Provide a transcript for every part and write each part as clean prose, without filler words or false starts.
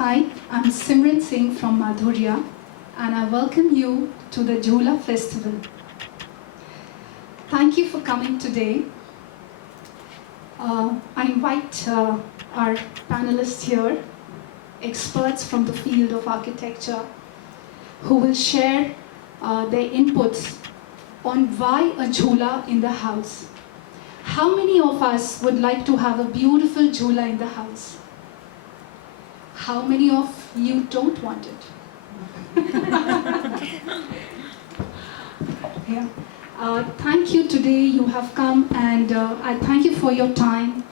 Hi, I'm Simran Singh from Madhurya, and I welcome you to the Jhula Festival. Thank you for coming today. I invite our panelists here, experts from the field of architecture, who will share their inputs on why a Jhula in the house. How many of us would like to have a beautiful Jhula in the house? How many of you don't want it? Yeah. Thank you today, you have come, and I thank you for your time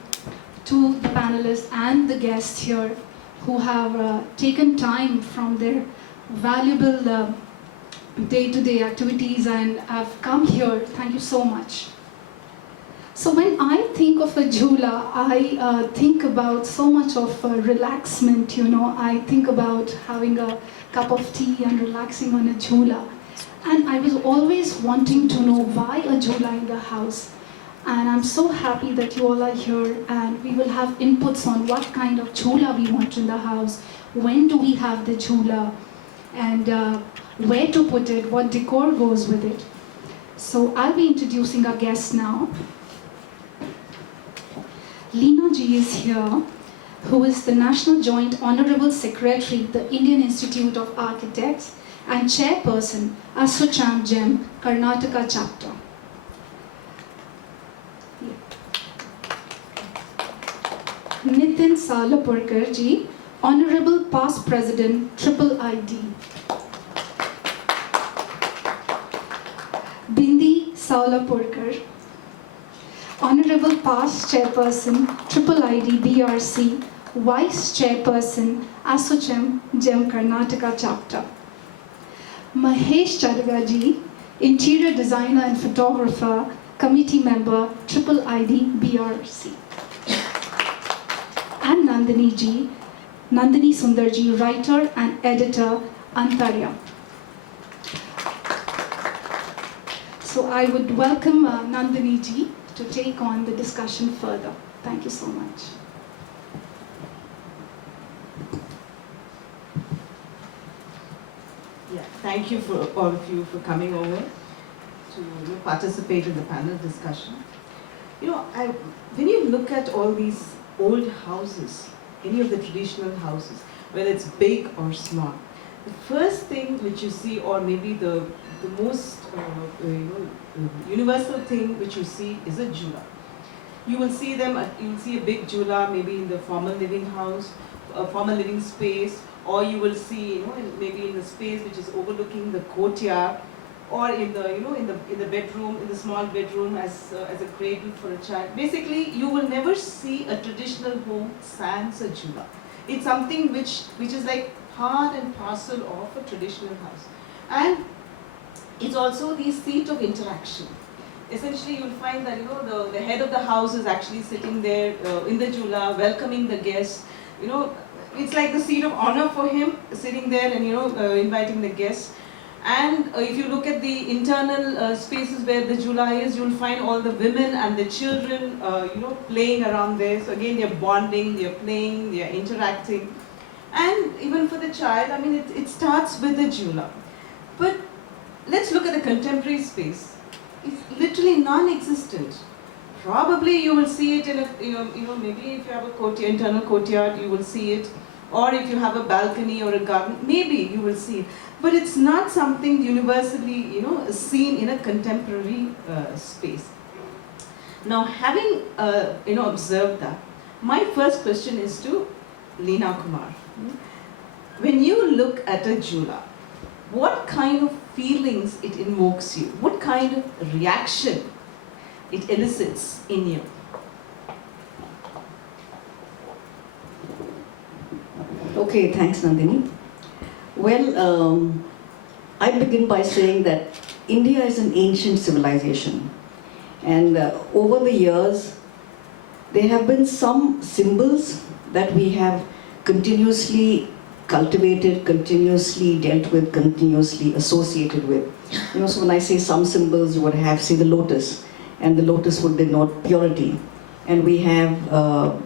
to the panelists and the guests here who have taken time from their valuable day-to-day activities and have come here. Thank you so much. So when I think of a Jhula, I think about so much of relaxment, you know. I think about having a cup of tea and relaxing on a Jhula. And I was always wanting to know why a Jhula in the house. And I'm so happy that you all are here, and we will have inputs on what kind of Jhula we want in the house, when do we have the Jhula, and where to put it, what decor goes with it. So I'll be introducing our guests now. Leena Ji is here, who is the National Joint Honorable Secretary, the Indian Institute of Architects, and Chairperson, ASSOCHAM GEM, Karnataka Chapter. Yeah. Nitin Salapurkar Ji, Honorable Past President, Triple ID. Bindi Salapurkar, Honorable Past Chairperson, Triple ID BRC, Vice Chairperson, ASSOCHAM GEM Karnataka Chapter. Mahesh Chadagaji, Interior Designer and Photographer, Committee Member, Triple ID BRC. And Nandini Ji, Nandini Sundarji, Writer and Editor, Antarya. So I would welcome Nandini Ji to take on the discussion further. Thank you so much. Yeah, thank you for all of you for coming over to participate in the panel discussion. You know, when you look at all these old houses, any of the traditional houses, whether it's big or small, the first thing which you see, or maybe the most universal thing which you see is a Jhula. You will see you will see a big Jhula maybe in the formal living house, a formal living space, or you will see, maybe in the space which is overlooking the courtyard, or in the, in the bedroom, in the small bedroom as a cradle for a child. Basically, you will never see a traditional home sans a Jhula. It's something which is like part and parcel of a traditional house. And it's also the seat of interaction. Essentially, you'll find that the head of the house is actually sitting there in the Jhula, welcoming the guests. It's like the seat of honor for him, sitting there and inviting the guests. And if you look at the internal spaces where the Jhula is, you'll find all the women and the children, playing around there. So again, they're bonding, they're playing, they're interacting. And even for the child, I mean, it starts with the Jhula. But let's look at the contemporary space. It's literally non-existent. Probably you will see it in a, maybe if you have a internal courtyard, you will see it. Or if you have a balcony or a garden, maybe you will see it. But it's not something universally, seen in a contemporary space. Now, having, observed that, my first question is to Leena Kumar. When you look at a Jhula, what kind of feelings it invokes you? What kind of reaction it elicits in you? Okay, thanks Nandini. Well, I begin by saying that India is an ancient civilization, and over the years there have been some symbols that we have continuously cultivated, continuously dealt with, continuously associated with. So when I say some symbols, you would have, say, the lotus, and the lotus would denote purity. And we have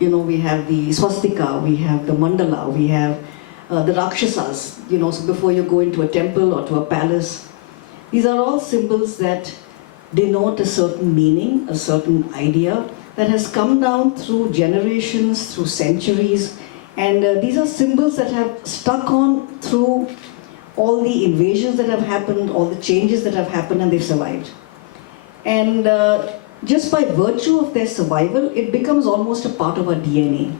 we have the swastika, we have the mandala, we have the rakshasas, so before you go into a temple or to a palace. These are all symbols that denote a certain meaning, a certain idea that has come down through generations, through centuries, and these are symbols that have stuck on through all the invasions that have happened, all the changes that have happened, and they've survived. And just by virtue of their survival, it becomes almost a part of our DNA.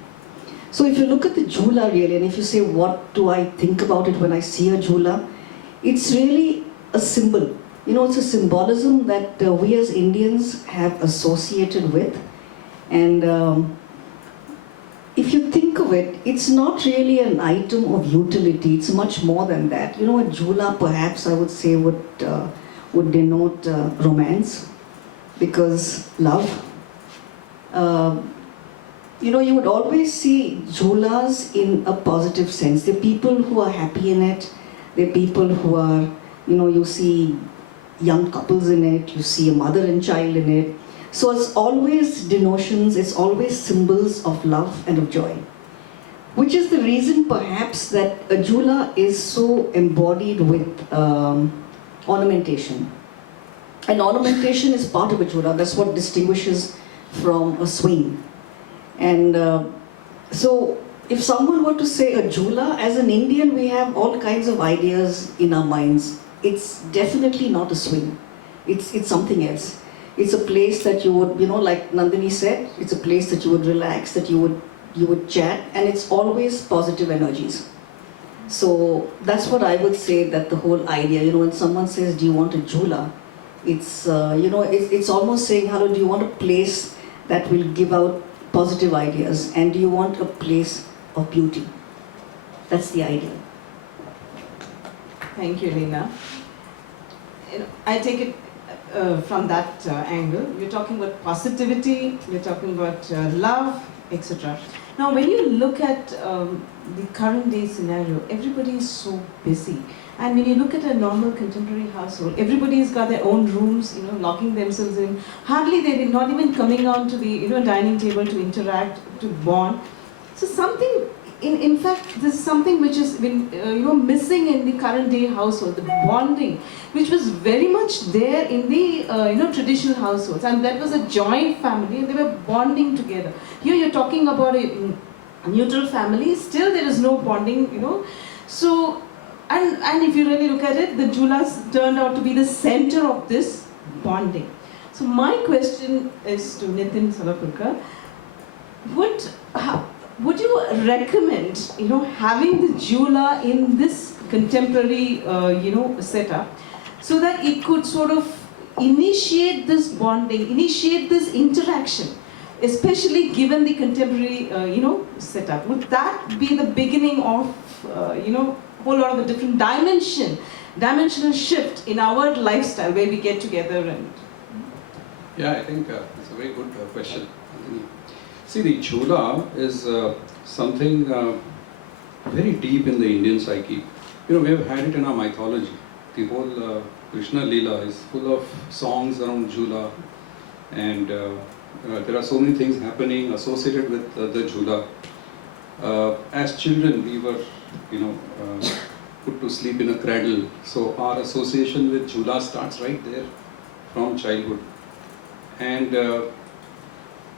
So if you look at the jhula really, and if you say, what do I think about it when I see a jhula, it's really a symbol. It's a symbolism that we as Indians have associated with. And if you think of it, it's not really an item of utility, it's much more than that. A jhula perhaps I would say would denote romance, because love. You would always see jhulas in a positive sense. There are people who are happy in it, there are people who are, you see young couples in it, you see a mother and child in it. So it's always denotions, it's always symbols of love and of joy. Which is the reason perhaps that a jhula is so embodied with ornamentation. And ornamentation is part of a jhula, that's what distinguishes from a swing. And so if someone were to say a jhula, as an Indian we have all kinds of ideas in our minds. It's definitely not a swing, it's something else. It's a place that you would, like Nandini said, it's a place that you would relax, that you would chat, and it's always positive energies. So that's what I would say, that the whole idea, when someone says, do you want a jhula? It's, it's almost saying, hello, do you want a place that will give out positive ideas, and do you want a place of beauty? That's the idea. Thank you, Leena. I take it from that angle. We're talking about positivity, we're talking about love, etc. Now, when you look at the current day scenario, everybody is so busy. And when you look at a normal contemporary household, everybody's got their own rooms, locking themselves in. Hardly they're not even coming out to the dining table to interact, to bond. So something, in fact, this is something which is missing in the current day household, the bonding, which was very much there in the traditional households, and that was a joint family, and they were bonding together. Here you're talking about a neutral family, still there is no bonding, So, and if you really look at it, the jhulas turned out to be the center of this bonding. So my question is to Nitin Salapurkar, would you recommend, having the jhula in this contemporary, setup, so that it could sort of initiate this bonding, initiate this interaction, especially given the contemporary, setup? Would that be the beginning of, whole lot of a different dimensional shift in our lifestyle, where we get together and? Yeah, I think it's a very good question. See, the jhula is something very deep in the Indian psyche. We have had it in our mythology. The whole Krishna Leela is full of songs around jhula, and there are so many things happening associated with the jhula. As children, we were, put to sleep in a cradle. So our association with jhula starts right there from childhood. And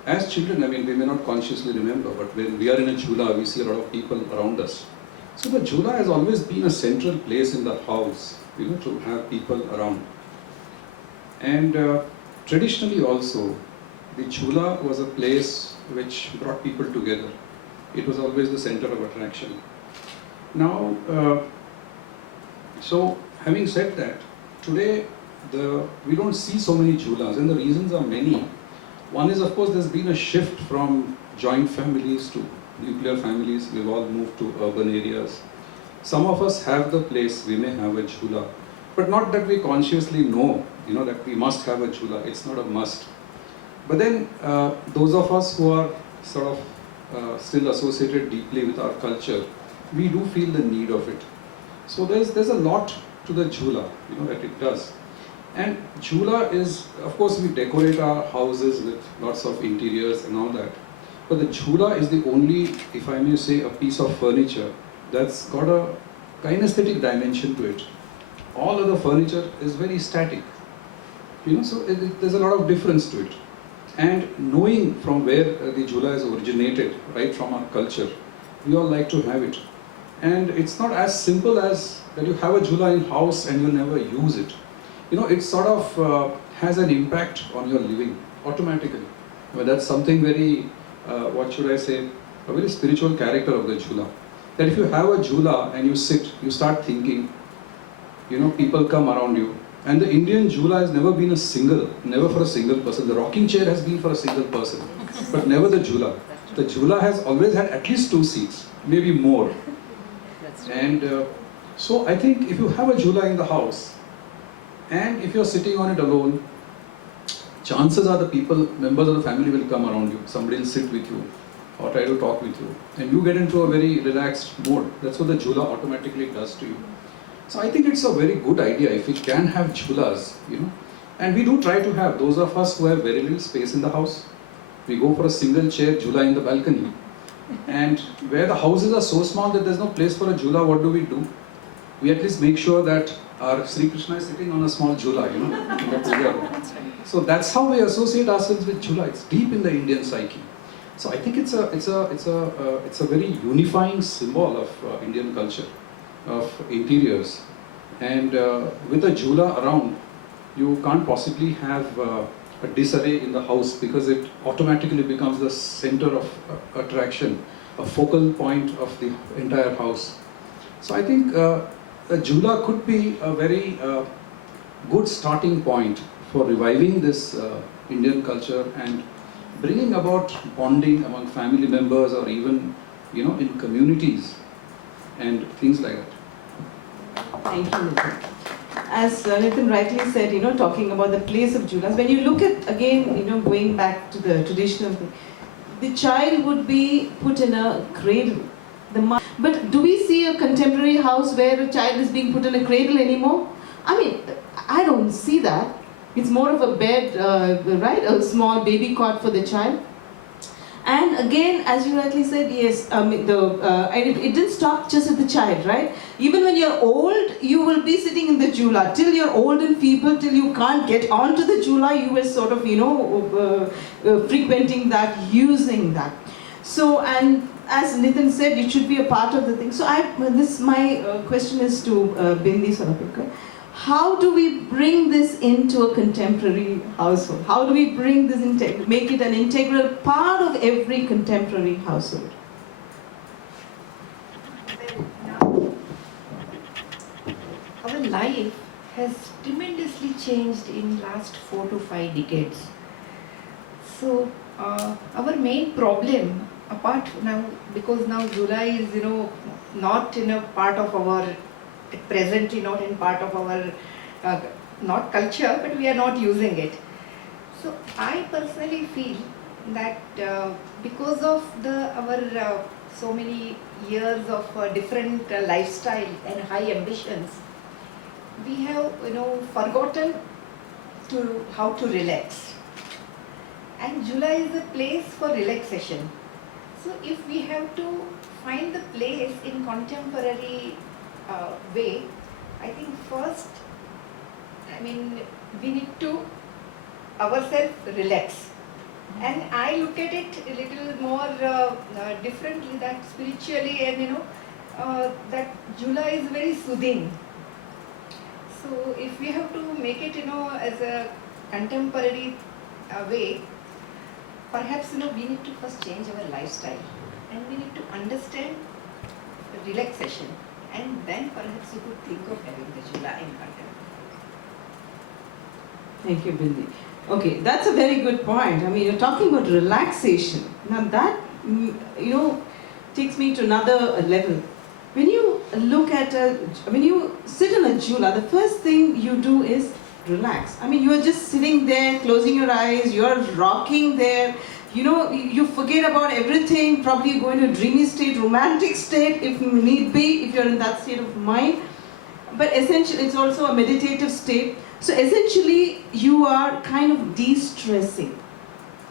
as children, we may not consciously remember, but when we are in a jhula, we see a lot of people around us. So the jhula has always been a central place in the house, to have people around. And traditionally also, the jhula was a place which brought people together. It was always the center of attraction. Now, so having said that, today we don't see so many jhulas, and the reasons are many. One is, of course, there's been a shift from joint families to nuclear families. We've all moved to urban areas. Some of us have the place, we may have a jhula, but not that we consciously know, that we must have a jhula. It's not a must. But then, those of us who are sort of still associated deeply with our culture, we do feel the need of it. So there's a lot to the jhula, that it does. And jhula is, of course, we decorate our houses with lots of interiors and all that. But the jhula is the only, if I may say, a piece of furniture that's got a kinesthetic dimension to it. All other furniture is very static. So there's a lot of difference to it. And knowing from where the jhula is originated, right from our culture, we all like to have it. And it's not as simple as that you have a jhula in house and you'll never use it. It sort of has an impact on your living automatically. Well, that's something very, what should I say, a very spiritual character of the jhula. That if you have a jhula and you sit, you start thinking, people come around you. And the Indian jhula has never been never for a single person. The rocking chair has been for a single person, but never the jhula. The jhula has always had at least 2 seats, maybe more. And so I think if you have a jhula in the house, and if you're sitting on it alone, chances are the members of the family will come around you. Somebody will sit with you or try to talk with you. And you get into a very relaxed mode. That's what the jhula automatically does to you. So I think it's a very good idea if we can have jhulas, And we do try to have, those of us who have very little space in the house, we go for a single chair jhula in the balcony. And where the houses are so small that there's no place for a jhula, what do? We at least make sure that our Sri Krishna is sitting on a small jhula, in the puja room. So that's how we associate ourselves with jhula. It's deep in the Indian psyche. So I think it's a very unifying symbol of Indian culture, of interiors. And with a jhula around, you can't possibly have a disarray in the house because it automatically becomes the center of attraction, a focal point of the entire house. So I think a jhula could be a very good starting point for reviving this Indian culture and bringing about bonding among family members or even, in communities and things like that. Thank you, Nitin. As Nitin rightly said, talking about the place of jhulas, when you look at, again, going back to the traditional thing, the child would be put in a cradle. But do we see a contemporary house where a child is being put in a cradle anymore? I don't see that. It's more of a bed, right? A small baby cot for the child. And again, as you rightly said, yes, it didn't stop just at the child, right? Even when you're old, you will be sitting in the jhula. Till you're old and feeble, till you can't get onto the jhula, you will sort of, frequenting that, using that. So, and as Nitin said, it should be a part of the thing. So, my question is to Bindi Solapurkar. How do we bring this into a contemporary household? How do we bring this make it an integral part of every contemporary household? Our life has tremendously changed in last 4 to 5 decades. So our main problem, apart now, because now jhula is not in a part of our presently not in part of our not culture, but we are not using it. So I personally feel that because of our so many years of different lifestyle and high ambitions, we have forgotten how to relax. And jhula is a place for relaxation. So if we have to find the place in contemporary way, I think first, we need to ourselves relax. And I look at it a little more differently, that spiritually, and that jhula is very soothing. So if we have to make it as a contemporary way, perhaps we need to first change our lifestyle, and we need to understand relaxation. And then perhaps you could think of having the jhula in contemporary. Thank you, Bindi. Okay, that's a very good point. You're talking about relaxation. Now that, takes me to another level. When you look at when you sit in a jhula, the first thing you do is relax. You are just sitting there, closing your eyes, you're rocking there. You forget about everything, probably you go into a dreamy state, romantic state if need be, if you're in that state of mind. But essentially, it's also a meditative state. So essentially, you are kind of de-stressing.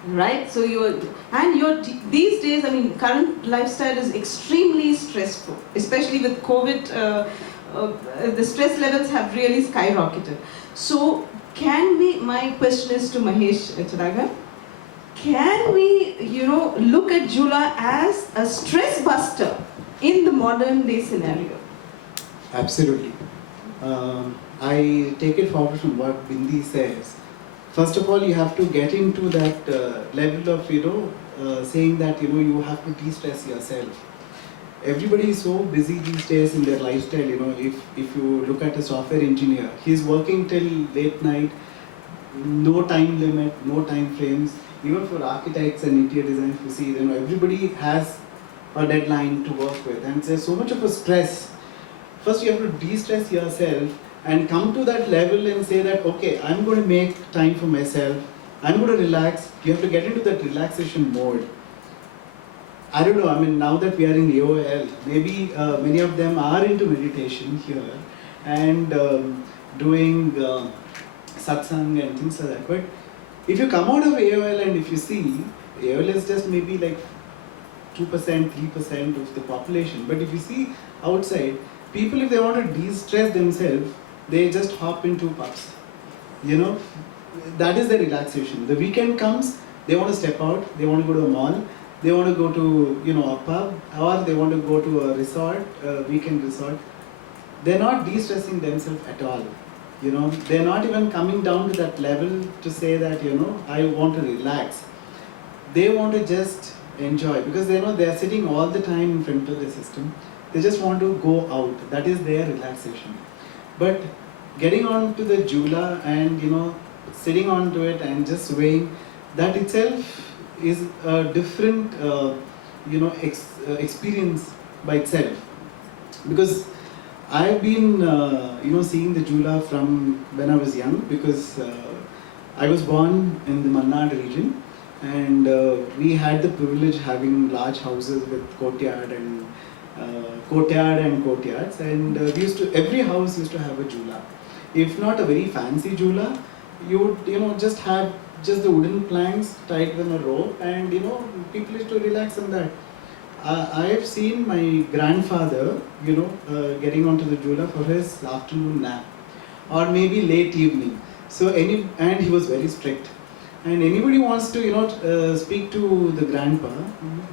right? So these days, I mean, current lifestyle is extremely stressful, especially with COVID. The stress levels have really skyrocketed. So my question is to Mahesh Chadaga, can we, look at Jula as a stress buster in the modern day scenario? Absolutely. I take it forward from what Bindi says. First of all, you have to get into that level of, saying that, you have to de-stress yourself. Everybody is so busy these days in their lifestyle, if you look at a software engineer, he's working till late night, no time limit, no time frames. Even for architects and interior designers, you see, everybody has a deadline to work with, and there's so much of a stress. First, you have to de-stress yourself and come to that level and say that, okay, I'm going to make time for myself, I'm going to relax. You have to get into that relaxation mode. I don't know, I mean, now that we are in AOL, maybe many of them are into meditation here and doing satsang and things like that. But if you come out of AOL and if you see, AOL is just maybe like 2%, 3% of the population. But if you see outside, people, if they want to de-stress themselves, they just hop into pubs. That is their relaxation. The weekend comes, they want to step out, they want to go to a mall, they want to go to a pub, or they want to go to a resort, a weekend resort. They're not de-stressing themselves at all. They're not even coming down to that level to say that, I want to relax. They want to just enjoy, because they know they're sitting all the time in front of the system. They just want to go out. That is their relaxation. But getting on to the Jula and, sitting onto it and just swaying, that itself is a different, experience by itself. Because I've been, seeing the Jula from when I was young, because I was born in the Malnad region, and we had the privilege having large houses with courtyard and courtyards, and every house used to have a Jula. If not a very fancy Jula, you would, just have just the wooden planks tied with a rope, and people used to relax on that. I have seen my grandfather, getting onto the Jula for his afternoon nap, or maybe late evening. And he was very strict. And anybody wants to, speak to the grandpa,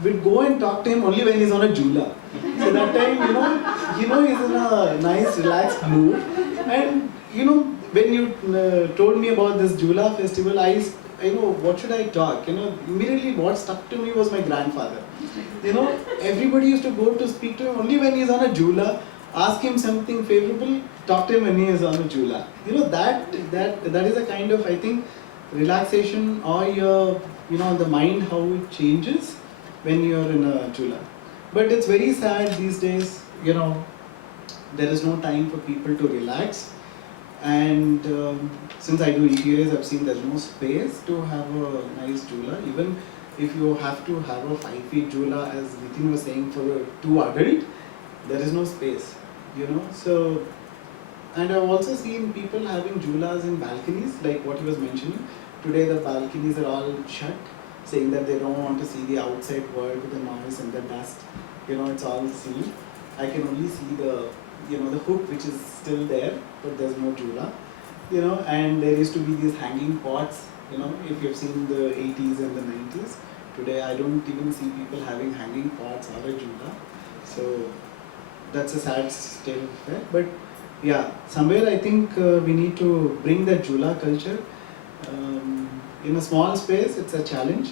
we'd go and talk to him only when he's on a Jula. So that time, he's in a nice, relaxed mood. And, when you told me about this Jula festival, what should I talk? Immediately what stuck to me was my grandfather. Everybody used to go to speak to him only when he's on a Jula, ask him something favorable, talk to him when he is on a Jula. That is a kind of, I think, relaxation, or your, the mind, how it changes when you're in a Jula. But it's very sad these days, there is no time for people to relax. And since I do ETAs, I've seen there's no space to have a nice Jula. Even if you have to have a 5 feet Jula, as Nitin was saying, for a 2 adult, there is no space, So, and I've also seen people having Julas in balconies, like what he was mentioning. Today the balconies are all shut, saying that they don't want to see the outside world with the noise and the dust. It's all sealed. I can only see the hook, which is still there, but there's no Jula. And there used to be these hanging pots, if you've seen the 80s and the 90s. Today I don't even see people having hanging pots or a Jula. So that's a sad state of affair. But yeah, somewhere I think we need to bring that Jula culture. In a small space, it's a challenge.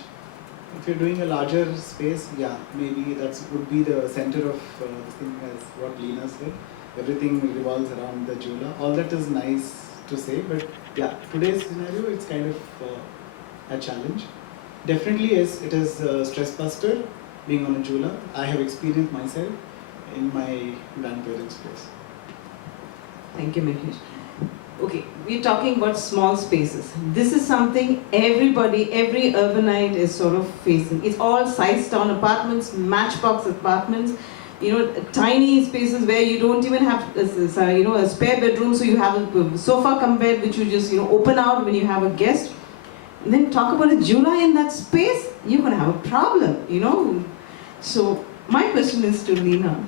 If you're doing a larger space, yeah, maybe that would be the center of this thing, as what Leena said. Everything revolves around the Jula. All that is nice to say, but yeah, today's scenario, it's kind of a challenge. Definitely, yes, it is a stress buster being on a Jula. I have experienced myself in my grandparents' place. Thank you, Mahesh. Okay, we're talking about small spaces. This is something every urbanite is sort of facing. It's all sized down apartments, matchbox apartments, tiny spaces where you don't even have a spare bedroom, so you have a sofa come bed which you just open out when you have a guest. and then talk about a Jula in that space, you're going to have a problem, you know. So my question is to Leena,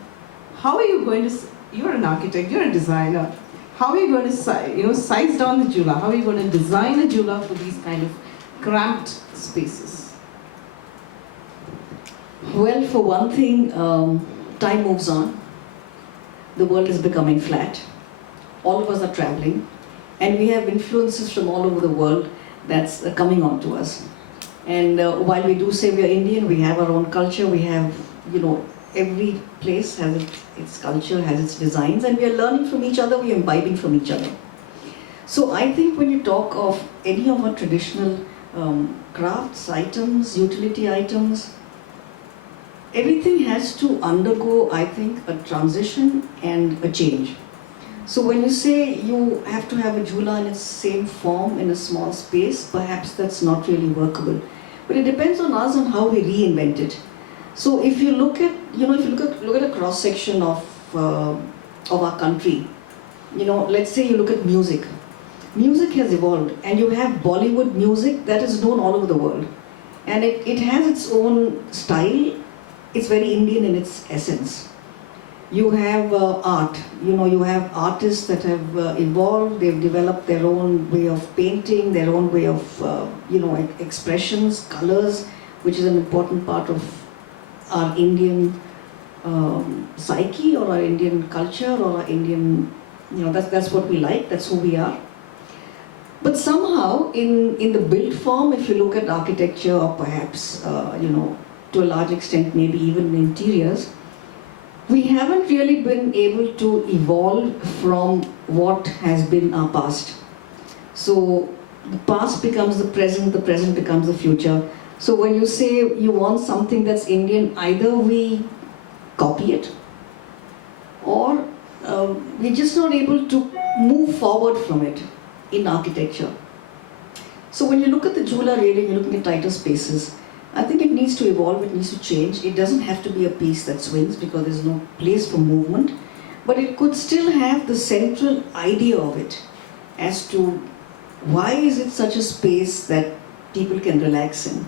how are you going to, you're an architect, you're a designer, how are you going to size down the Jula? How are you going to design a Jula for these kind of cramped spaces? Well, for one thing, time moves on. The world is becoming flat. All of us are traveling, and we have influences from all over the world that's coming on to us. And while we do say we are Indian, we have our own culture, we have, every place has its culture, has its designs, and we are learning from each other, we are imbibing from each other. So I think when you talk of any of our traditional crafts, items, utility items, everything has to undergo, I think, a transition and a change. So when you say you have to have a Jula in its same form in a small space, perhaps that's not really workable. But it depends on us on how we reinvent it. So if you look at, look at a cross section of our country, let's say you look at music. Music has evolved, and you have Bollywood music that is known all over the world, and it has its own style. It's very Indian in its essence. You have art, you have artists that have evolved, they've developed their own way of painting, their own way of, expressions, colors, which is an important part of our Indian psyche or our Indian culture or our Indian, that's what we like, that's who we are. But somehow, in the built form, if you look at architecture or perhaps, to a large extent, maybe even interiors, we haven't really been able to evolve from what has been our past. So the past becomes the present becomes the future. So when you say you want something that's Indian, either we copy it or we're just not able to move forward from it in architecture. So when you look at the Jula railing, you're looking at tighter spaces. I think it needs to evolve, it needs to change. It doesn't have to be a piece that swings because there's no place for movement, but it could still have the central idea of it as to why is it such a space that people can relax in.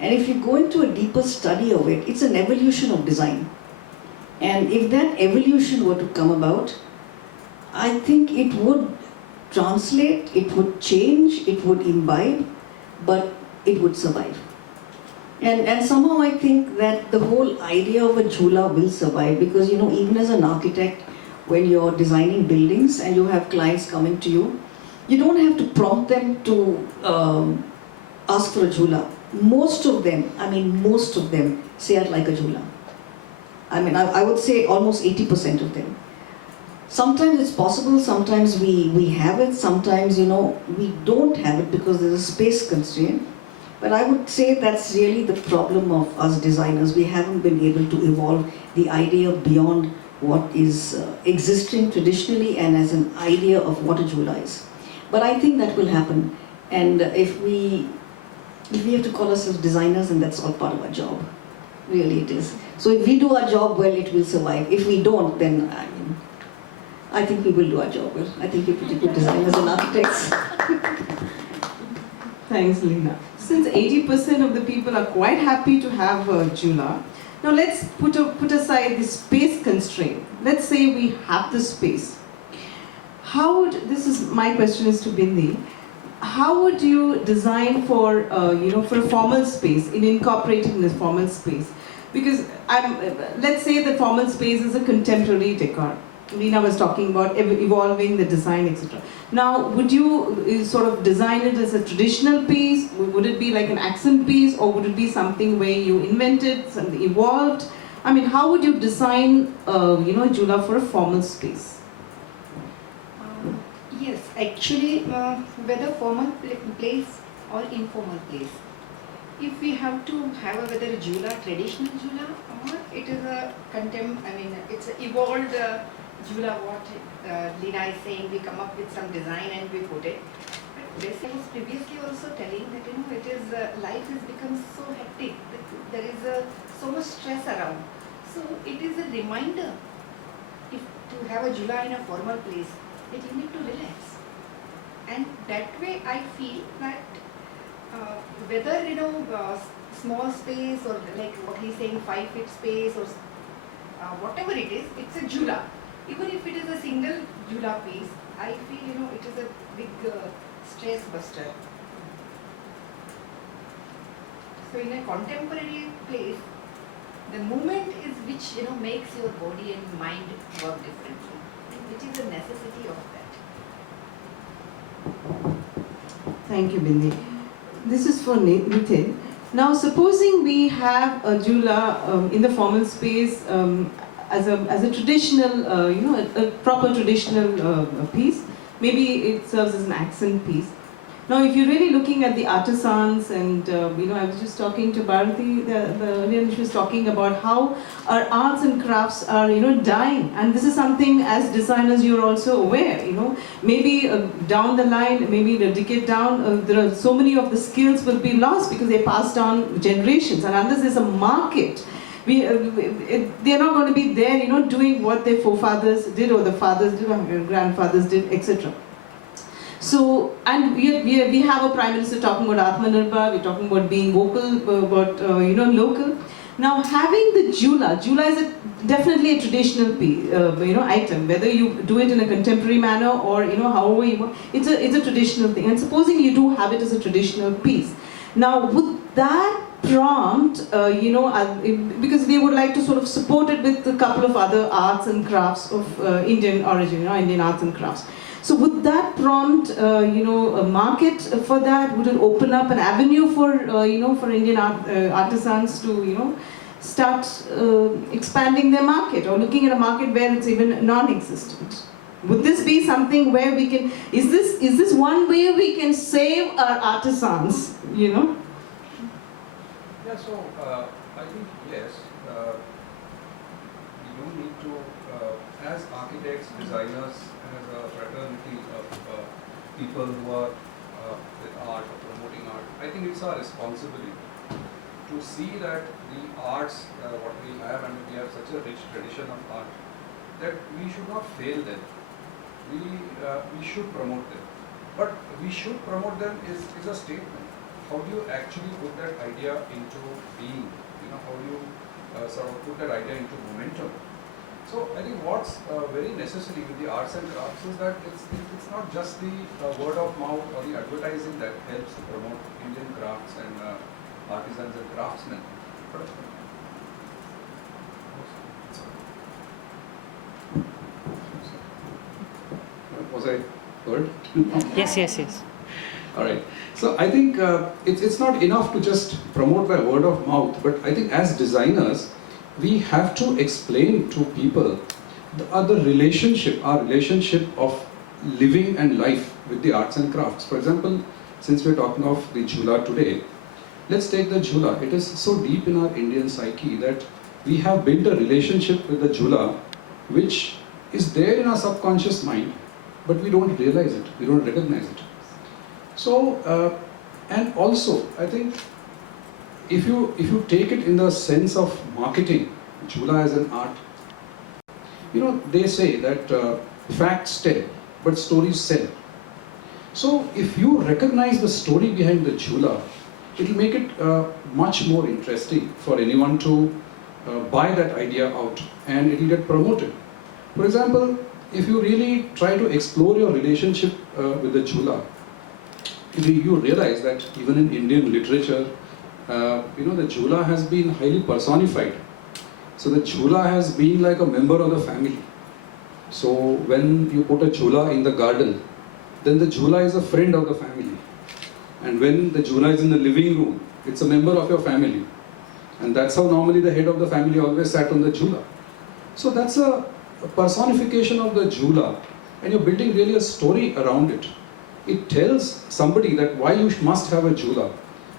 And if you go into a deeper study of it, it's an evolution of design. And if that evolution were to come about, I think it would translate, it would change, it would imbibe, but it would survive. And somehow I think that the whole idea of a Jula will survive because, even as an architect, when you're designing buildings and you have clients coming to you, you don't have to prompt them to ask for a Jula. Most of them say I'd like a Jula. I would say almost 80% of them. Sometimes it's possible, sometimes we have it, sometimes, we don't have it because there's a space constraint. But I would say that's really the problem of us designers. We haven't been able to evolve the idea beyond what is existing traditionally and as an idea of what a Jula is. But I think that will happen. And if we have to call ourselves designers, and that's all part of our job. Really it is. So if we do our job well, it will survive. If we don't, then I think we will do our job well. I think we're pretty good designers and architects. Thanks, Leena. Since 80% of the people are quite happy to have a Jula, now let's put aside the space constraint. Let's say we have the space. My question is to Bindi, how would you design for a formal space, in incorporating this formal space? Because let's say the formal space is a contemporary decor. Leena was talking about evolving the design, etc. Now, would you sort of design it as a traditional piece? Would it be like an accent piece, or would it be something where you invented, something evolved? How would you design, Jula for a formal space? Yes, actually, whether formal place or informal place, if we have to have whether a Jula, traditional Jula, or it is a it's an evolved Jula, what Leena is saying, we come up with some design and we put it. But this I was previously also telling that it is life has become so hectic that there is so much stress around. So it is a reminder, if to have a Jula in a formal place, that you need to relax. And that way I feel that whether small space or like what he's saying 5 feet space or whatever it is, it's a jula. Even if it is a single jula piece, I feel it is a big stress buster. So in a contemporary place, the movement is which makes your body and mind work differently, which is a necessity of that. Thank you, Bindi. This is for Nitin. Now, supposing we have a jula in the formal space as a traditional, a proper traditional piece. Maybe it serves as an accent piece. Now, if you're really looking at the artisans, and I was just talking to Bharati, earlier she was talking about how our arts and crafts are, dying, and this is something as designers you're also aware. Maybe down the line, maybe a decade down, there are so many of the skills will be lost because they pass down generations, and unless there's a market, they're not going to be there, doing what their forefathers did, or the fathers did, or their grandfathers did, etc. So, and we have a Prime Minister talking about Atmanirbhar, we're talking about being vocal, about local. Now, having the jula is definitely a traditional item. Whether you do it in a contemporary manner or however you want, it's a traditional thing. And supposing you do have it as a traditional piece, now would that prompt because they would like to sort of support it with a couple of other arts and crafts of Indian origin, Indian arts and crafts. So would that prompt, a market for that? Would it open up an avenue for, for Indian artisans to, start expanding their market, or looking at a market where it's even non-existent? Would this be something where we can? Is this one way we can save our artisans? Yeah. So I think yes. We do need to, as architects, designers, as a fraternity of people who are with art or promoting art, I think it's our responsibility to see that the arts, what we have, and we have such a rich tradition of art, that we should not fail them. We should promote them. But we should promote them is a statement. How do you actually put that idea into being? How do you sort of put that idea into momentum? So I think what's very necessary with the arts and crafts is that it's not just the word of mouth or the advertising that helps to promote Indian crafts and artisans and craftsmen. But was I heard? Yes. All right. So I think it's not enough to just promote by word of mouth, but I think as designers, we have to explain to people our relationship of living and life with the arts and crafts. For example, since we're talking of the jula today, let's take the jula. It is so deep in our Indian psyche that we have built a relationship with the jula which is there in our subconscious mind, but we don't realize it, we don't recognize it. So, and also, I think if you take it in the sense of marketing, jula as an art, they say that facts tell, but stories sell. So if you recognize the story behind the jula, it will make it much more interesting for anyone to buy that idea out, and it will get promoted. For example, if you really try to explore your relationship with the jula, you realize that even in Indian literature, the jula has been highly personified. So the jula has been like a member of the family. So when you put a jula in the garden, then the jula is a friend of the family. And when the jula is in the living room, it's a member of your family. And that's how normally the head of the family always sat on the jula. So that's a personification of the jula, and you're building really a story around it. It tells somebody that why you must have a jula.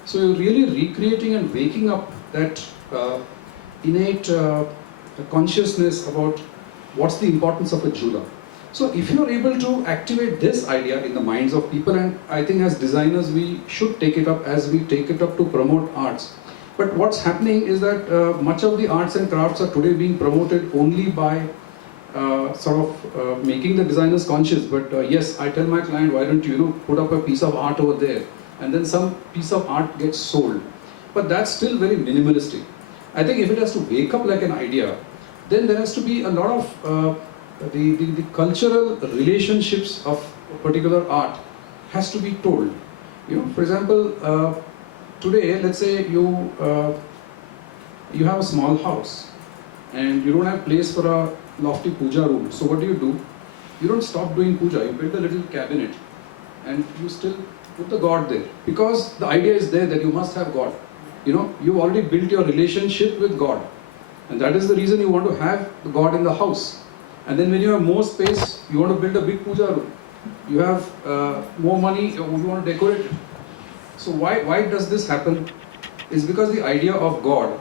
So you're really recreating and waking up that innate consciousness about what's the importance of a jula. So if you're able to activate this idea in the minds of people, and I think as designers we should take it up as we take it up to promote arts. But what's happening is that much of the arts and crafts are today being promoted only by making the designers conscious. But yes, I tell my client, why don't you put up a piece of art over there? and then some piece of art gets sold. But that's still very minimalistic. I think if it has to wake up like an idea, then there has to be a lot of the cultural relationships of a particular art has to be told. You know, for example, today, let's say you have a small house and you don't have place for a lofty puja room. So what do? You don't stop doing puja. You build a little cabinet and you still put the God there, because the idea is there that you must have God. You know, you've already built your relationship with God, and that is the reason you want to have the God in the house. And then when you have more space, you want to build a big puja room. You have more money, you want to decorate it. So why does this happen? It's because the idea of God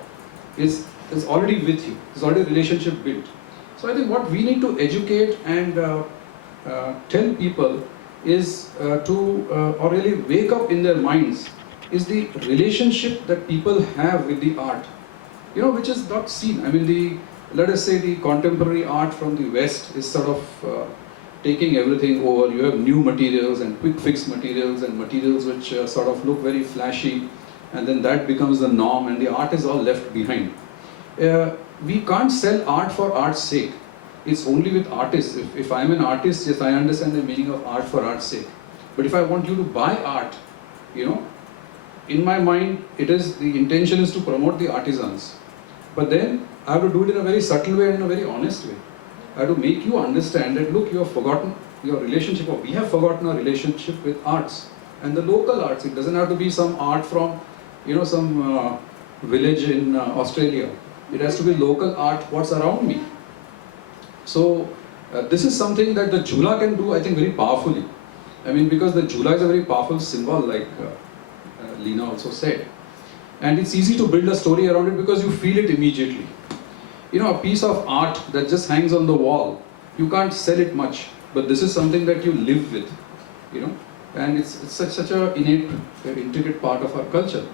is already with you. There's already a relationship built. So I think what we need to educate and tell people is or really wake up in their minds, is the relationship that people have with the art, you know, which is not seen. I mean, let us say the contemporary art from the West is sort of taking everything over. You have new materials and quick fix materials and materials which sort of look very flashy, and then that becomes the norm and the art is all left behind. We can't sell art for art's sake. It's only with artists. If I'm an artist, yes, I understand the meaning of art for art's sake. But if I want you to buy art, you know, in my mind, the intention is to promote the artisans. But then I have to do it in a very subtle way and in a very honest way. I have to make you understand that, look, you have forgotten your relationship, or we have forgotten our relationship with arts. And the local arts, it doesn't have to be some art from, you know, some village in Australia. It has to be local art, what's around me. So this is something that the Jhula can do, I think, very powerfully. I mean, because the Jhula is a very powerful symbol, like Leena also said. And it's easy to build a story around it because you feel it immediately. You know, a piece of art that just hangs on the wall, you can't sell it much, but this is something that you live with, you know, and it's such an innate, intricate part of our culture.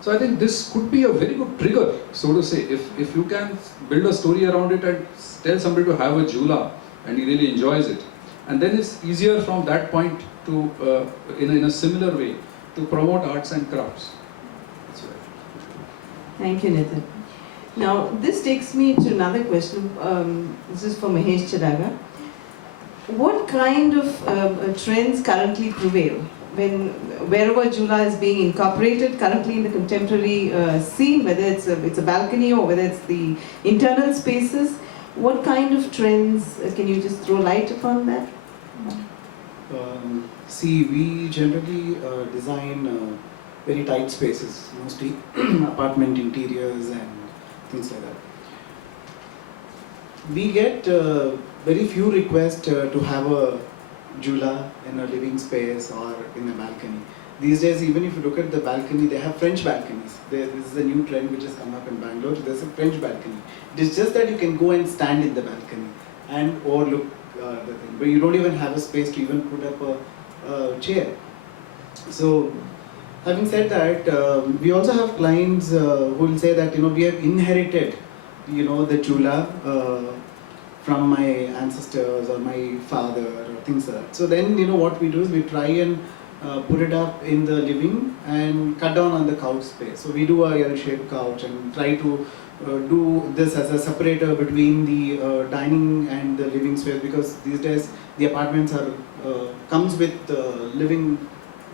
So I think this could be a very good trigger, so to say, if you can build a story around it and tell somebody to have a Jhula and he really enjoys it. And then it's easier from that point to, in a similar way, to promote arts and crafts. That's right. Thank you, Nitin. Now, this takes me to another question. This is for Mahesh Chadaga. What kind of trends currently prevail wherever Jhula is being incorporated currently in the contemporary scene, whether it's a balcony or whether it's the internal spaces? What kind of trends, can you just throw light upon that? See, we generally design very tight spaces, mostly apartment interiors and things like that. We get very few requests to have a Jhula in a living space or in a balcony. These days, even if you look at the balcony, they have French balconies. This is a new trend which has come up in Bangalore. There's a French balcony. It is just that you can go and stand in the balcony and overlook the thing. But you don't even have a space to even put up a chair. So, having said that, we also have clients who will say that, you know, we have inherited, you know, the Jhula from my ancestors or my father or things like that. So then, you know, what we do is we try and put it up in the living and cut down on the couch space. So we do a L-shaped couch and try to do this as a separator between the dining and the living space, because these days the apartments are comes with living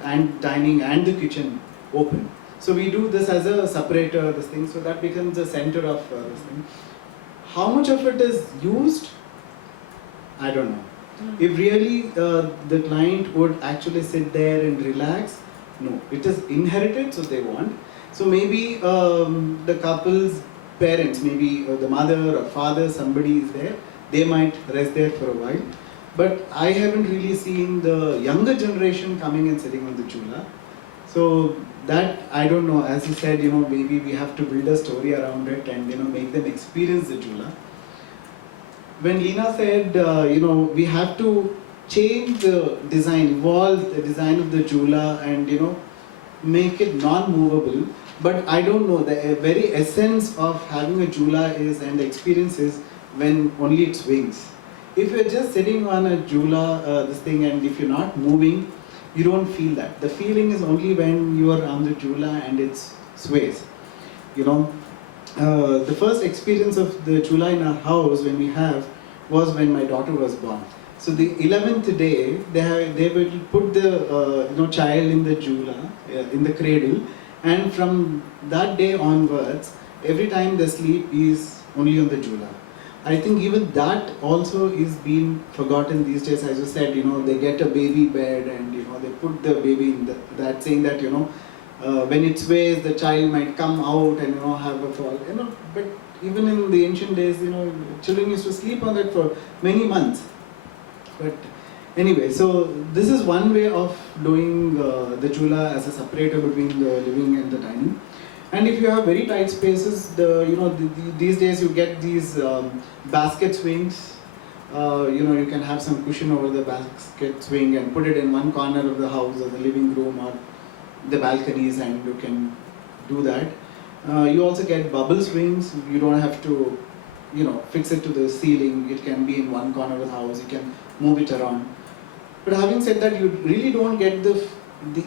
and dining and the kitchen open. So we do this as a separator, this thing, so that becomes the center of this thing. How much of it is used? I don't know. If really the client would actually sit there and relax, no. It is inherited, so they want. So maybe the couple's parents, maybe the mother or father, somebody is there, they might rest there for a while. But I haven't really seen the younger generation coming and sitting on the Jhula. So that, I don't know, as you said, you know, maybe we have to build a story around it and, you know, make them experience the Jhula. When Leena said, you know, we have to change the design, evolve the design of the Jhula and, you know, make it non-movable. But I don't know, the very essence of having a Jhula is, and the experience is when only it's wings. If you're just sitting on a Jhula, this thing, and if you're not moving, you don't feel that. The feeling is only when you are on the Jula and it sways. You know, the first experience of the Jula in our house when we have was when my daughter was born. So the 11th day, they will put the child in the Jula, in the cradle, and from that day onwards, every time they sleep is only on the Jula. I think even that also is being forgotten these days. As you said, they get a baby bed and they put the baby in that, saying that when it sways, the child might come out and have a fall. But even in the ancient days, children used to sleep on that for many months. But anyway, so this is one way of doing the Jula as a separator between the living and the dining. And if you have very tight spaces, these days you get these basket swings. You can have some cushion over the basket swing and put it in one corner of the house or the living room or the balconies, and you can do that. You also get bubble swings. You don't have to, fix it to the ceiling. It can be in one corner of the house. You can move it around. But having said that, you really don't get the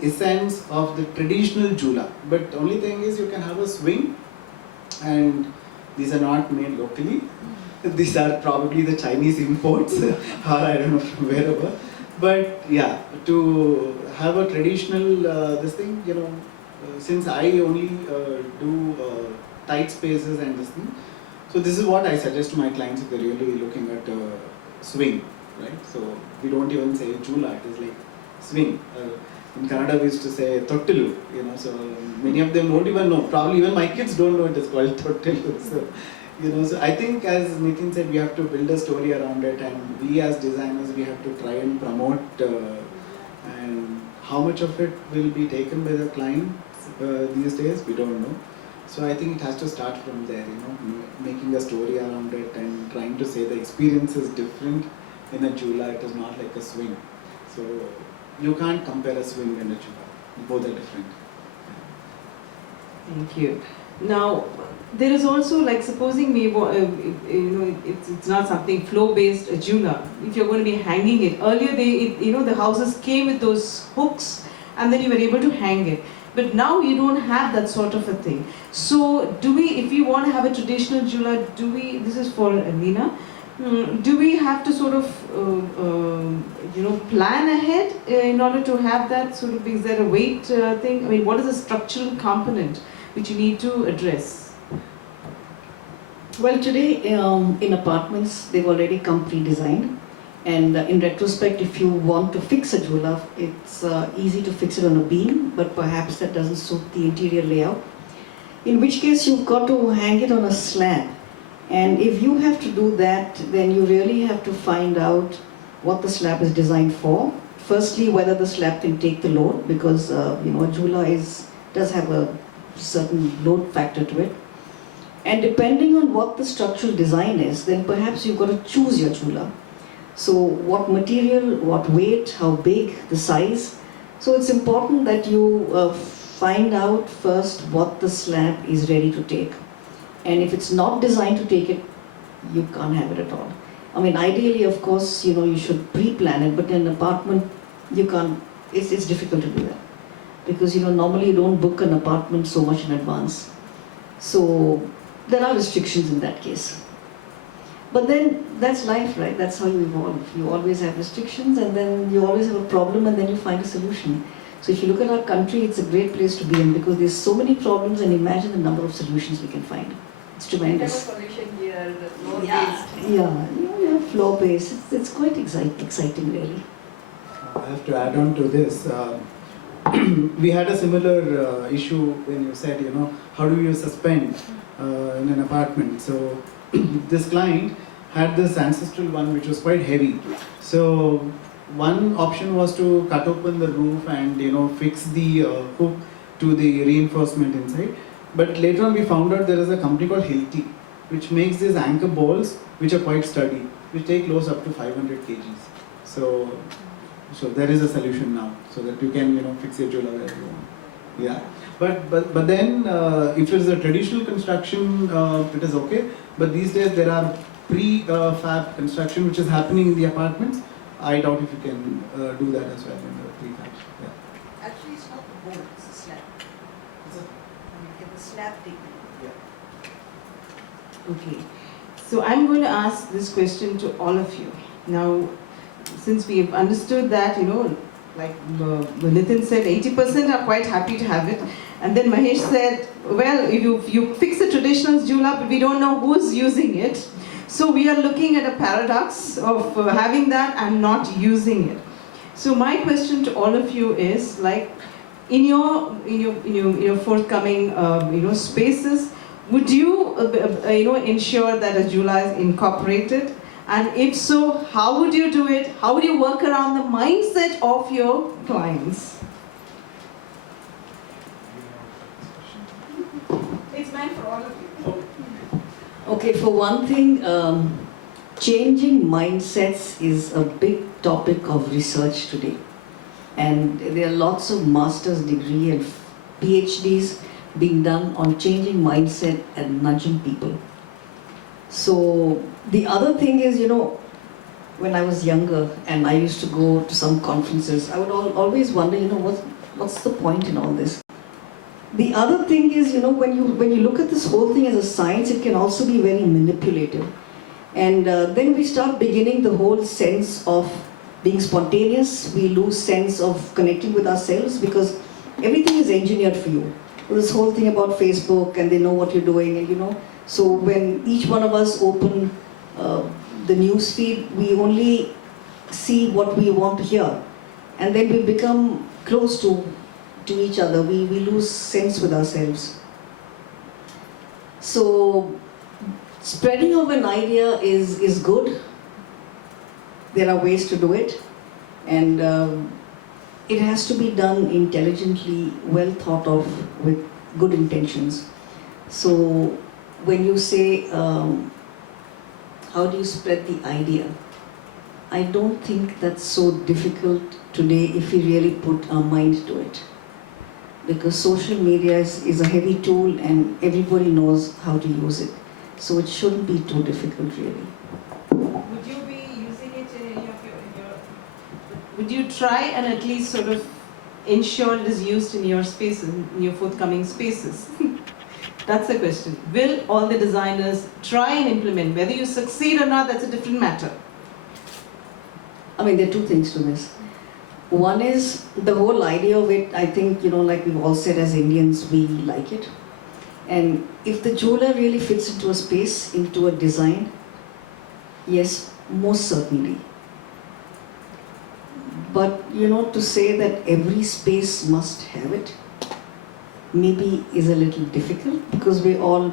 essence of the traditional Jula. But the only thing is you can have a swing, and these are not made locally. These are probably the Chinese imports, or I don't know from wherever. But yeah, to have a traditional this thing, since I only do tight spaces and this thing, so this is what I suggest to my clients if they're really looking at a swing, right? So we don't even say Jula, it is like swing. In Kannada we used to say Tottilu, so many of them don't even know. Probably even my kids don't know it is called Tottilu. So I think, as Nitin said, we have to build a story around it, and we as designers, we have to try and promote, and how much of it will be taken by the client these days, we don't know. So I think it has to start from there, making a story around it and trying to say the experience is different in a Jula, it is not like a swing. So you can't compare a swing and a Jula, both are different. Thank you. Now, there is also, like, supposing we, it's not something flow-based Jula. If you're going to be hanging it, earlier the houses came with those hooks, and then you were able to hang it. But now you don't have that sort of a thing. So, if we want to have a traditional Jula, this is for Leena, do we have to sort of, plan ahead in order to have that sort of, is there a weight thing? I mean, what is the structural component which you need to address? Well, today in apartments, they've already come pre-designed. And in retrospect, if you want to fix a Jula, it's easy to fix it on a beam, but perhaps that doesn't suit the interior layout. In which case, you've got to hang it on a slab. And if you have to do that, then you really have to find out what the slab is designed for. Firstly, whether the slab can take the load, because a Jula does have a certain load factor to it. And depending on what the structural design is, then perhaps you've got to choose your Jula. So what material, what weight, how big, the size. So it's important that you find out first what the slab is ready to take. And if it's not designed to take it, you can't have it at all. I mean, ideally, of course, you should pre-plan it, but in an apartment, you can't, it's difficult to do that. Because, normally you don't book an apartment so much in advance. So there are restrictions in that case. But then that's life, right? That's how you evolve. You always have restrictions, and then you always have a problem, and then you find a solution. So if you look at our country, it's a great place to be in, because there's so many problems, and imagine the number of solutions we can find. It's tremendous. Solution here, the floor Yeah, floor-based. It's quite exciting, really. I have to add on to this. We had a similar issue when you said, how do you suspend in an apartment? So this client had this ancestral one which was quite heavy. So one option was to cut open the roof and fix the hook to the reinforcement inside. But later on we found out there is a company called Hilti which makes these anchor bolts which are quite sturdy, which take loads up to 500 kgs. So there is a solution now, so that you can fix your Jula wherever you want. Yeah, but then if it is a traditional construction, it is okay. But these days there are pre-fab construction which is happening in the apartments. I doubt if you can do that as well in the prefab. Yeah. Actually, it's not the board, it's the slab. When you get the slab taken. Okay, so I'm going to ask this question to all of you. Now, since we have understood that, like Nitin said, 80% are quite happy to have it. And then Mahesh said, well, you fix a traditional jhula, but we don't know who's using it. So we are looking at a paradox of having that and not using it. So my question to all of you is, like, in your forthcoming spaces, would you ensure that a jhula is incorporated? And if so, how would you do it? How would you work around the mindset of your clients? It's meant for all of you. Okay, for one thing, changing mindsets is a big topic of research today. And there are lots of master's degree and PhDs being done on changing mindset and nudging people. So the other thing is, when I was younger and I used to go to some conferences, I would always wonder, what's the point in all this? The other thing is, when you look at this whole thing as a science, it can also be very manipulative. And then we start beginning the whole sense of being spontaneous. We lose sense of connecting with ourselves because everything is engineered for you. This whole thing about Facebook and they know what you're doing, and so when each one of us open the news feed, we only see what we want to hear, and then we become close to each other. We lose sense with ourselves. So spreading of an idea is good. There are ways to do it, and it has to be done intelligently, well thought of, with good intentions. So when you say, how do you spread the idea? I don't think that's so difficult today if we really put our mind to it. Because social media is a heavy tool and everybody knows how to use it. So it shouldn't be too difficult really. Would you be using it in any of your would you try and at least sort of ensure it is used in your spaces, in your forthcoming spaces? That's the question. Will all the designers try and implement? Whether you succeed or not, that's a different matter. I mean, there are two things to this. One is the whole idea of it, I think, like we've all said as Indians, we like it. And if the jhula really fits into a space, into a design, yes, most certainly. But, to say that every space must have it, maybe is a little difficult because we all,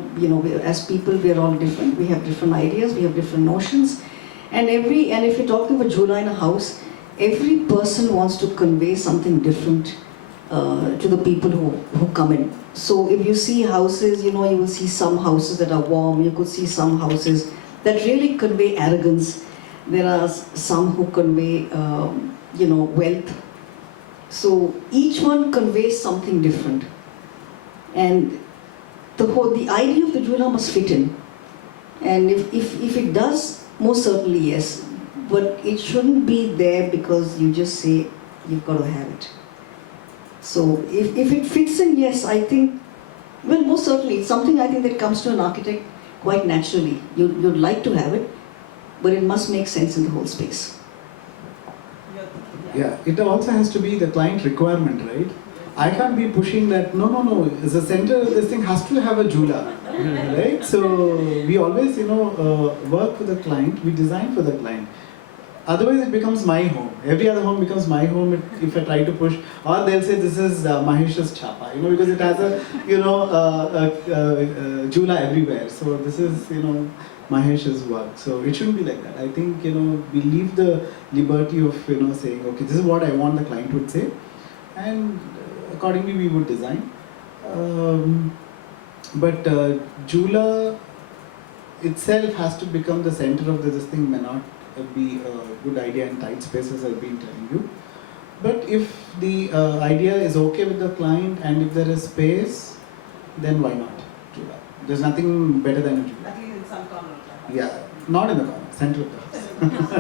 as people, we're all different. We have different ideas, we have different notions. And if you're talking about jhula in a house, every person wants to convey something different to the people who come in. So if you see houses, you will see some houses that are warm, you could see some houses that really convey arrogance. There are some who convey, wealth. So each one conveys something different. And the idea of the jhula must fit in. And if it does, most certainly yes. But it shouldn't be there because you just say you've got to have it. So if it fits in, yes, I think, well, most certainly, it's something I think that comes to an architect quite naturally. You'd like to have it, but it must make sense in the whole space. Yeah, it also has to be the client requirement, right? I can't be pushing that, no, the center, this thing has to have a jhula, right? So we always, work with the client, we design for the client. Otherwise it becomes my home. Every other home becomes my home if I try to push. Or they'll say this is Mahesh's chapa, because it has a, jhula everywhere. So this is, Mahesh's work. So it shouldn't be like that. I think, we leave the liberty of, saying, okay, this is what I want the client would say. And accordingly we would design. But jhula itself has to become the center of this thing, may not be a good idea in tight spaces, I've been telling you. But if the idea is okay with the client and if there is space, then why not jhula? There's nothing better than a jhula. At least in some corner. Yeah, not in the corner, center of the house.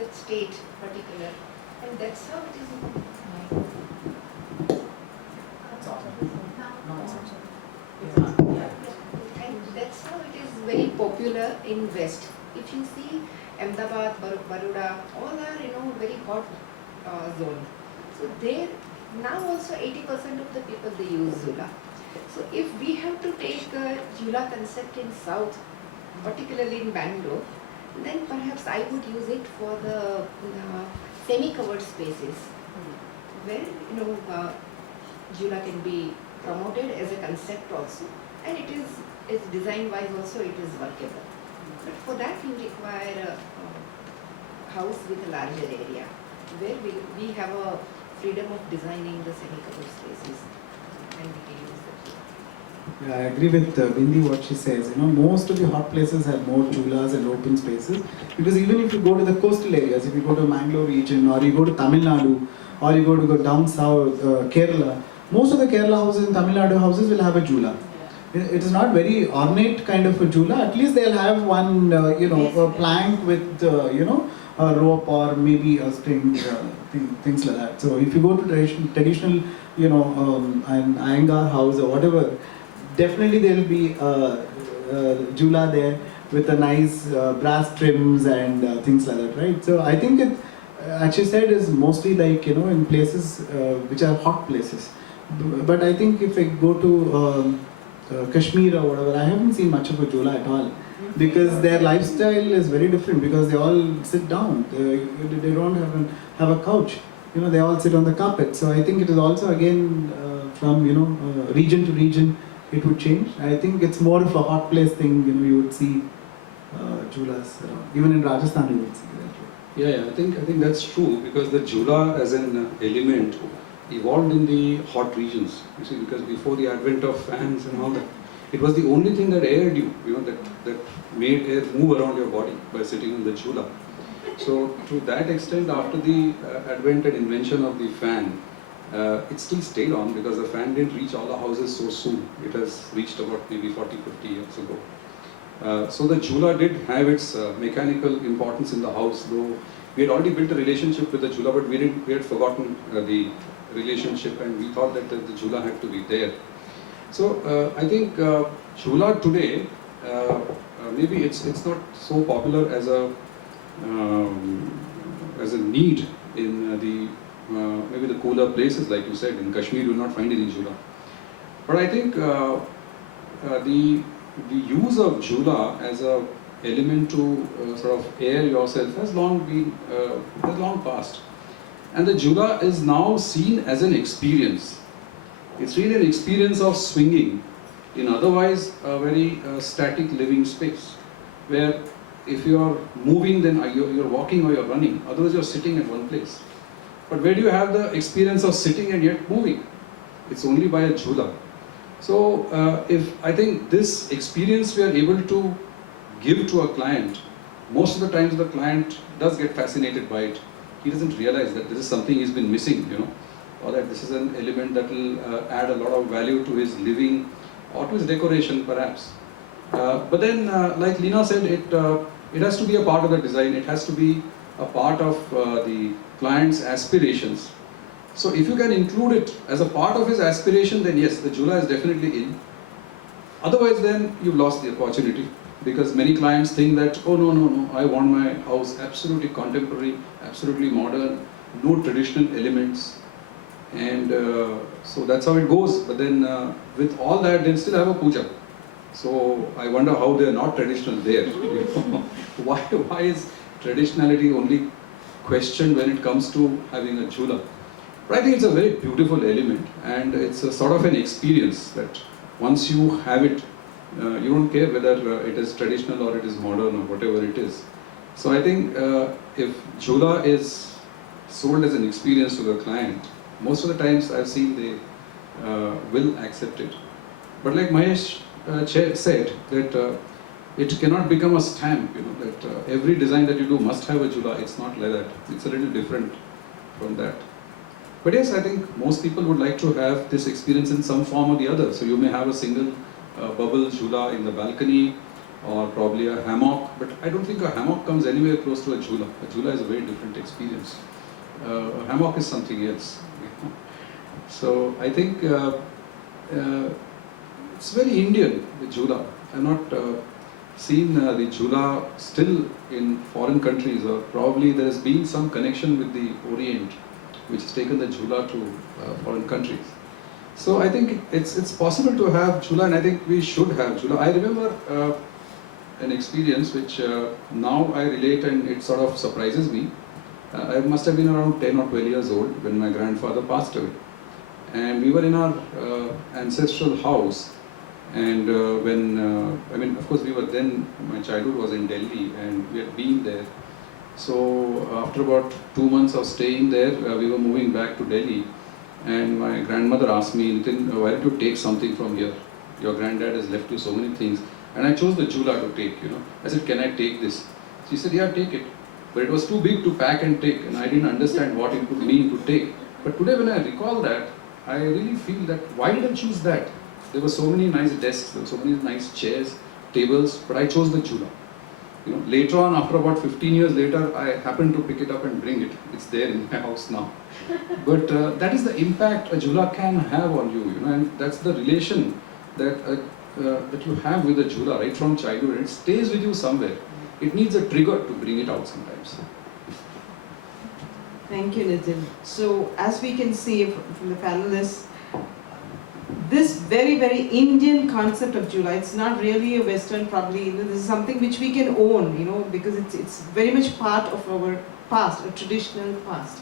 that state particular, and that's how it is. And that's how it is very popular in West. If you see Ahmedabad, Baroda, all are very hot zone. So there now also 80% of the people they use Zula. So if we have to take a Zula concept in South, particularly in Bangalore, then perhaps I would use it for the semi-covered spaces where Zula can be promoted as a concept also, and it is design-wise also it is workable. But for that you require a house with a larger area where we have a freedom of designing the semi-covered spaces and we can use the Yeah, I agree with Bindi what she says. Most of the hot places have more chulas and open spaces, because even if you go to the coastal areas, if you go to Mangalore region or you go to Tamil Nadu or you go down south, Kerala, most of the Kerala houses and Tamil Nadu houses will have a jula. It is not very ornate kind of a jula. At least they'll have one, a plank with, a rope or maybe a string, things like that. So if you go to traditional, an Iyengar house or whatever, definitely there will be a jula there with a nice brass trims and things like that, right? So I think it, as she said, is mostly like, in places which are hot places. But I think if I go to Kashmir or whatever, I haven't seen much of a jula at all, because their lifestyle is very different, because they all sit down, they don't have a couch, they all sit on the carpet. So I think it is also again from region to region it would change. I think it's more of a hot place thing, you would see julas around. Even in Rajasthan you would see that. Yeah, I think that's true, because the jula as an element evolved in the hot regions. You see, because before the advent of fans and all that, it was the only thing that aired you, that made air move around your body by sitting on the jula. So to that extent, after the advent and invention of the fan, it still stayed on, because the fan didn't reach all the houses so soon. It has reached about maybe 40-50 years ago. So the jula did have its mechanical importance in the house, though we had already built a relationship with the jula, but we had forgotten the relationship, and we thought that the jula had to be there. So I think jula today, maybe it's not so popular as a need in maybe the cooler places, like you said. In Kashmir you will not find any jula. But I think the use of jula as a element to sort of air yourself has long passed. And the jula is now seen as an experience. It's really an experience of swinging in otherwise a very static living space, where if you are moving, then you're walking or you're running, otherwise you're sitting at one place. But where do you have the experience of sitting and yet moving? It's only by a jula. So if I think this experience we are able to give to a client, most of the times the client does get fascinated by it. He doesn't realize that this is something he's been missing, or that this is an element that will add a lot of value to his living or to his decoration perhaps. But then, like Leena said, it has to be a part of the design. It has to be a part of the client's aspirations. So if you can include it as a part of his aspiration, then yes, the jula is definitely in. Otherwise, then you've lost the opportunity, because many clients think that, oh no, I want my house absolutely contemporary, absolutely modern, no traditional elements. And so that's how it goes. But then with all that, they still have a puja. So I wonder how they're not traditional there. Why is traditionality only questioned when it comes to having a jula? But I think it's a very beautiful element, and it's a sort of an experience that once you have it, you don't care whether it is traditional or it is modern or whatever it is. So I think if jula is sold as an experience to the client, most of the times I've seen they will accept it. But like Mahesh said, that it cannot become a stamp, that every design that you do must have a jula. It's not like that. It's a little different from that. But yes, I think most people would like to have this experience in some form or the other. So you may have a single bubble jula in the balcony, or probably a hammock, but I don't think a hammock comes anywhere close to a jhula. A jhula is a very different experience. A hammock is something else. You know. So I think it's very Indian, the jhula. I've not seen the jhula still in foreign countries, or probably there has been some connection with the Orient, which has taken the jhula to foreign countries. So I think it's possible to have jhula, and I think we should have jhula. I remember an experience which now I relate, and it sort of surprises me. I must have been around 10 or 12 years old when my grandfather passed away. And we were in our ancestral house, and I mean, of course we were then, my childhood was in Delhi and we had been there. So after about 2 months of staying there, we were moving back to Delhi, and my grandmother asked me, Nitin, why don't you take something from here? Your granddad has left you so many things. And I chose the jhula to take, you know. I said, can I take this? She said, yeah, take it. But it was too big to pack and take, and I didn't understand what it would mean to take. But today when I recall that, I really feel that, why did I choose that? There were so many nice desks, there were so many nice chairs, tables, but I chose the jhula. You know, later on, after about 15 years later, I happened to pick it up and bring it. It's there in my house now. But that is the impact a jhula can have on you, you know, and that's the relation that that you have with the jhula right from childhood. It stays with you somewhere. It needs a trigger to bring it out sometimes. Thank you, Nitin. So, as we can see from the panelists, this very, very Indian concept of jhula, it's not really a Western, probably, you know, this is something which we can own, you know, because it's very much part of our past, a traditional past.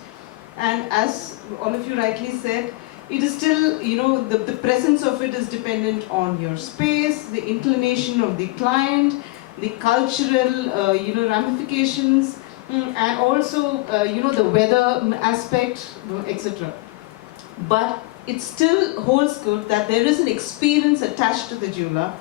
And as all of you rightly said, it is still, you know, the presence of it is dependent on your space, the inclination of the client, the cultural, you know, ramifications, and also, you know, the weather aspect, etc. But it still holds good that there is an experience attached to the jhula,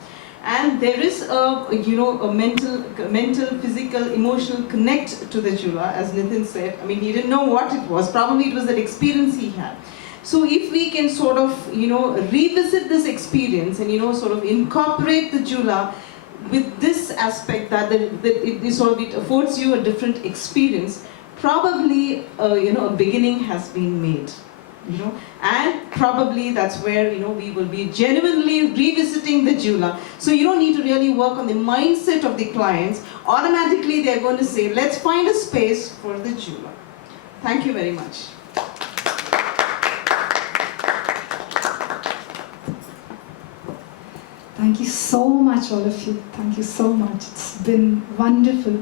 and there is a, you know, a mental, physical, emotional connect to the jhula, as Nitin said. I mean, he didn't know what it was. Probably it was that experience he had. So if we can sort of, you know, revisit this experience and, you know, sort of incorporate the jhula with this aspect that it affords you a different experience, probably, you know, a beginning has been made. You know, and probably that's where, you know, we will be genuinely revisiting the jhula. So you don't need to really work on the mindset of the clients. Automatically they're going to say, let's find a space for the jhula. Thank you very much. Thank you so much, all of you. Thank you so much. It's been wonderful.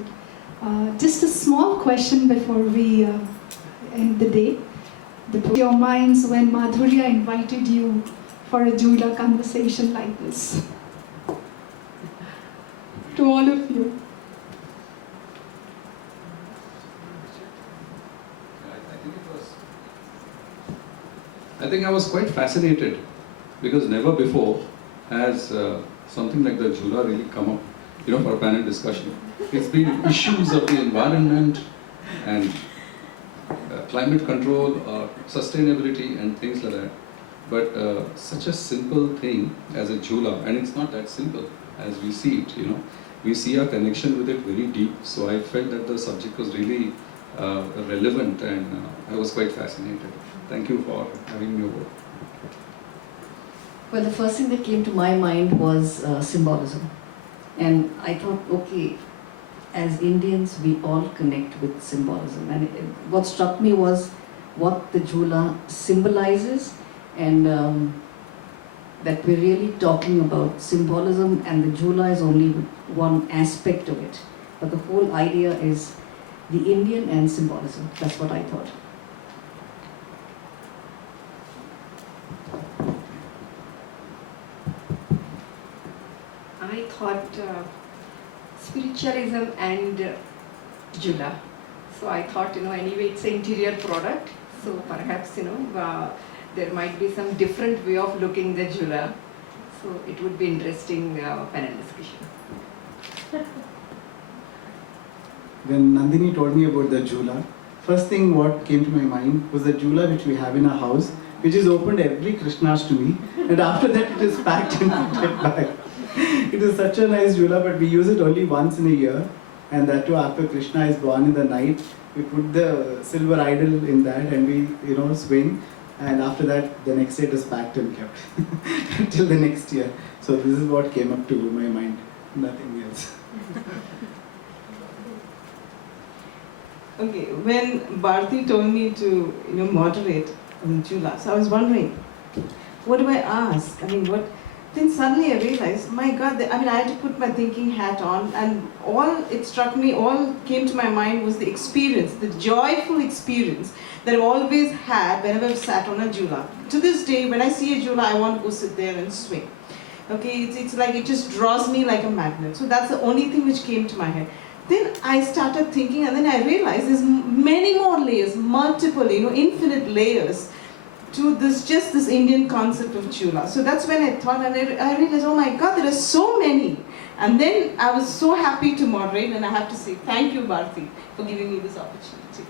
Just a small question before we end the day. Your minds when Madhurya invited you for a jhula conversation like this. To all of you. I think I was quite fascinated, because never before has something like the jhula really come up, you know, for a panel discussion. It's been issues of the environment and climate control, sustainability and things like that. But such a simple thing as a jhula, and it's not that simple as we see it, you know. We see our connection with it very deep, so I felt that the subject was really relevant, and I was quite fascinated. Thank you for having me over. Well, the first thing that came to my mind was symbolism. And I thought, okay, as Indians, we all connect with symbolism. And what struck me was what the jhula symbolizes, and that we're really talking about symbolism, and the jhula is only one aspect of it. But the whole idea is the Indian and symbolism. That's what I thought. I thought spiritualism and jhula. So I thought, you know, anyway it's an interior product, so perhaps, you know, there might be some different way of looking the jhula. So it would be interesting panel discussion. When Nandini told me about the jhula, first thing what came to my mind was the jhula which we have in our house, which is opened every Krishnashtami, and after that it is packed and put back. It is such a nice Jula, but we use it only once in a year, and that too after Krishna is born in the night. We put the silver idol in that and we, swing, and after that, the next day it is packed and kept till the next year. So this is what came up to my mind, nothing else. Okay, when Bharti told me to, moderate on Jula, so I was wondering, what do I ask? I mean, what? Then suddenly I realized, my God, I had to put my thinking hat on, and all came to my mind was the experience, the joyful experience that I've always had whenever I've sat on a Jula. To this day, when I see a Jula, I want to go sit there and swing. Okay, it's like it just draws me like a magnet. So that's the only thing which came to my head. Then I started thinking, and then I realized there's many more layers, multiple, infinite layers to this Indian concept of Jula. So that's when I thought, and I realized, oh my God, there are so many. And then I was so happy to moderate, and I have to say thank you, Bharti, for giving me this opportunity.